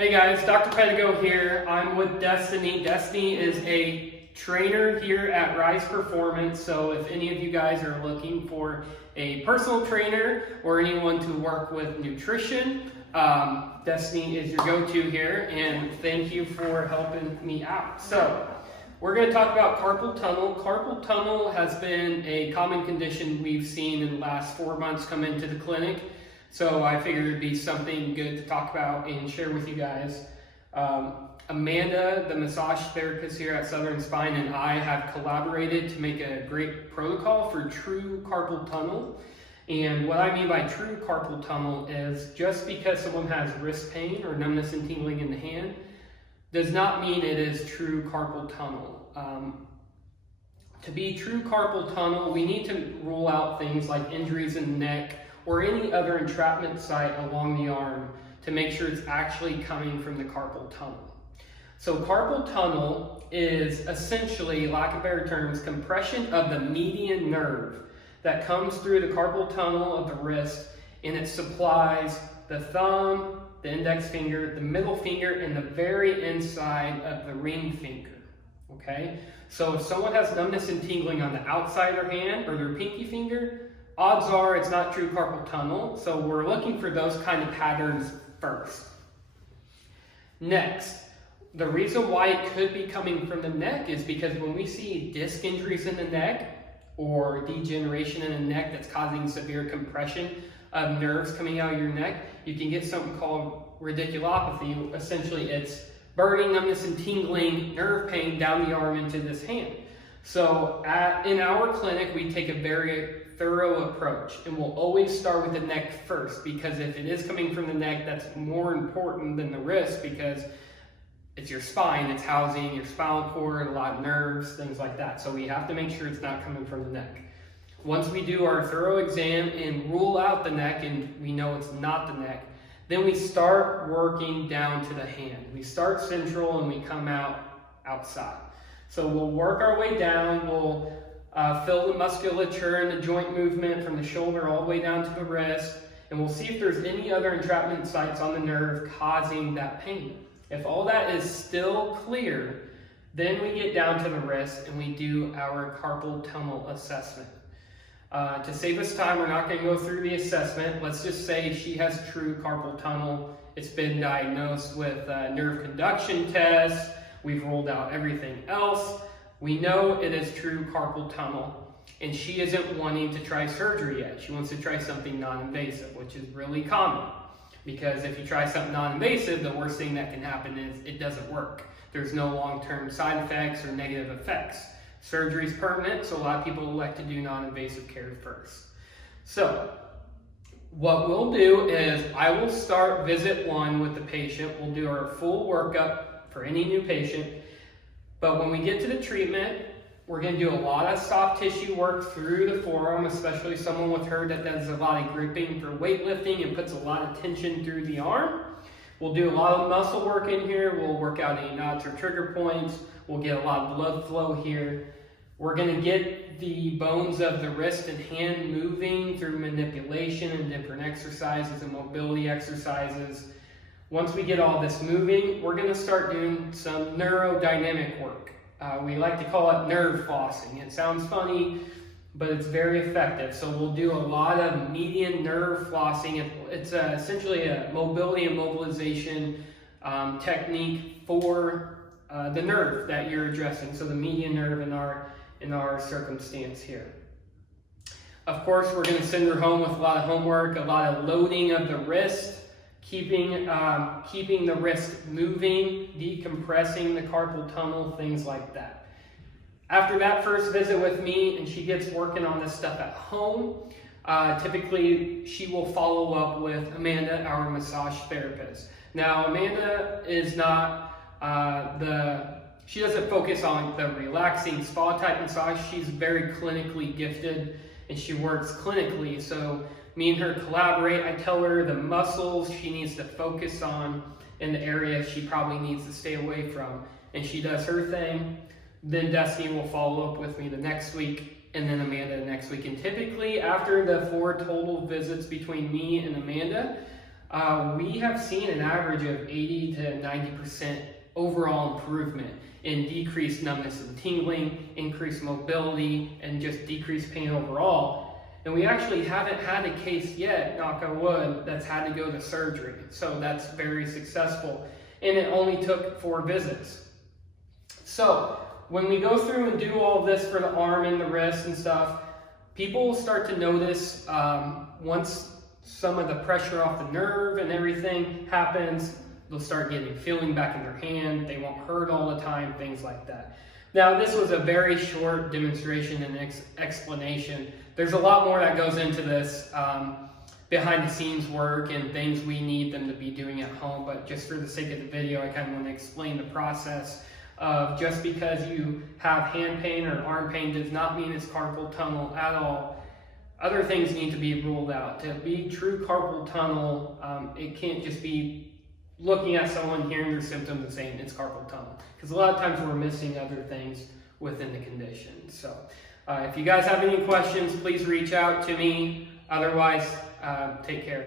Hey guys, Dr. Pedigo here. I'm with Destiny. Destiny is a trainer here at Rise Performance. So if any of you guys are looking for a personal trainer or anyone to work with nutrition, Destiny is your go-to here. And thank you for helping me out. So we're going to talk about carpal tunnel. Carpal tunnel has been a common condition we've seen in the last 4 months come into the clinic. So I figured it'd be something good to talk about and share with you guys. Amanda, the massage therapist here at Southern Spine, and I have collaborated to make a great protocol for true carpal tunnel. And what I mean by true carpal tunnel is just because someone has wrist pain or numbness and tingling in the hand does not mean it is true carpal tunnel. To be true carpal tunnel, we need to rule out things like injuries in the neck or any other entrapment site along the arm to make sure it's actually coming from the carpal tunnel. So carpal tunnel is essentially, lack of better terms, compression of the median nerve that comes through the carpal tunnel of the wrist, and it supplies the thumb, the index finger, the middle finger, and the very inside of the ring finger, okay? So if someone has numbness and tingling on the outside of their hand or their pinky finger, odds are it's not true carpal tunnel, so we're looking for those kind of patterns first. Next, the reason why it could be coming from the neck is because when we see disc injuries in the neck or degeneration in the neck that's causing severe compression of nerves coming out of your neck, you can get something called radiculopathy. Essentially, it's burning, numbness, and tingling nerve pain down the arm into this hand. So in our clinic, we take a very thorough approach, and we'll always start with the neck first, because if it is coming from the neck, that's more important than the wrist, because it's your spine, it's housing your spinal cord, a lot of nerves, things like that. So we have to make sure it's not coming from the neck. Once we do our thorough exam and rule out the neck and we know it's not the neck, then we start working down to the hand. We start central and we come out outside. So we'll work our way down, we'll feel the musculature and the joint movement from the shoulder all the way down to the wrist, and we'll see if there's any other entrapment sites on the nerve causing that pain. If all that is still clear, then we get down to the wrist and we do our carpal tunnel assessment. To save us time, we're not going to go through the assessment. Let's just say she has true carpal tunnel. It's been diagnosed with nerve conduction tests. We've ruled out everything else. We know it is true carpal tunnel, and she isn't wanting to try surgery yet. She wants to try something non-invasive, which is really common, because if you try something non-invasive, the worst thing that can happen is it doesn't work. There's no long-term side effects or negative effects. Surgery is permanent, so a lot of people elect to do non-invasive care first. So what we'll do is I will start visit 1 with the patient. We'll do our full workup for any new patient. But when we get to the treatment, we're going to do a lot of soft tissue work through the forearm, especially someone with her that does a lot of gripping for weightlifting and puts a lot of tension through the arm. We'll do a lot of muscle work in here. We'll work out any knots or trigger points. We'll get a lot of blood flow here. We're going to get the bones of the wrist and hand moving through manipulation and different exercises and mobility exercises. Once we get all this moving, we're going to start doing some neurodynamic work. We like to call it nerve flossing. It sounds funny, but it's very effective. So we'll do a lot of median nerve flossing. It's essentially a mobility and mobilization technique for the nerve that you're addressing. So the median nerve in our circumstance here. Of course, we're going to send her home with a lot of homework, a lot of loading of the wrist, keeping the wrist moving, decompressing the carpal tunnel, things like that. After that first visit with me and she gets working on this stuff at home, typically she will follow up with Amanda, our massage therapist. Now, Amanda is not she doesn't focus on the relaxing spa type massage. She's very clinically gifted and she works clinically. So me and her collaborate. I tell her the muscles she needs to focus on in the area she probably needs to stay away from. And she does her thing. Then Destiny will follow up with me the next week, and then Amanda the next week. And typically after the 4 total visits between me and Amanda, we have seen an average of 80 to 90% overall improvement in decreased numbness and tingling, increased mobility, and just decreased pain overall. And we actually haven't had a case yet, knock on wood, that's had to go to surgery. So that's very successful. And it only took 4 visits. So when we go through and do all this for the arm and the wrist and stuff, people will start to notice once some of the pressure off the nerve and everything happens, they'll start getting feeling back in their hand, they won't hurt all the time, things like that. Now, this was a very short demonstration and explanation. There's a lot more that goes into this behind the scenes work and things we need them to be doing at home, but just for the sake of the video, I kind of want to explain the process of just because you have hand pain or arm pain does not mean it's carpal tunnel at all. Other things need to be ruled out. To be true carpal tunnel, it can't just be looking at someone, hearing their symptoms and saying it's carpal tunnel. Because a lot of times we're missing other things within the condition. So if you guys have any questions, please reach out to me. Otherwise, take care.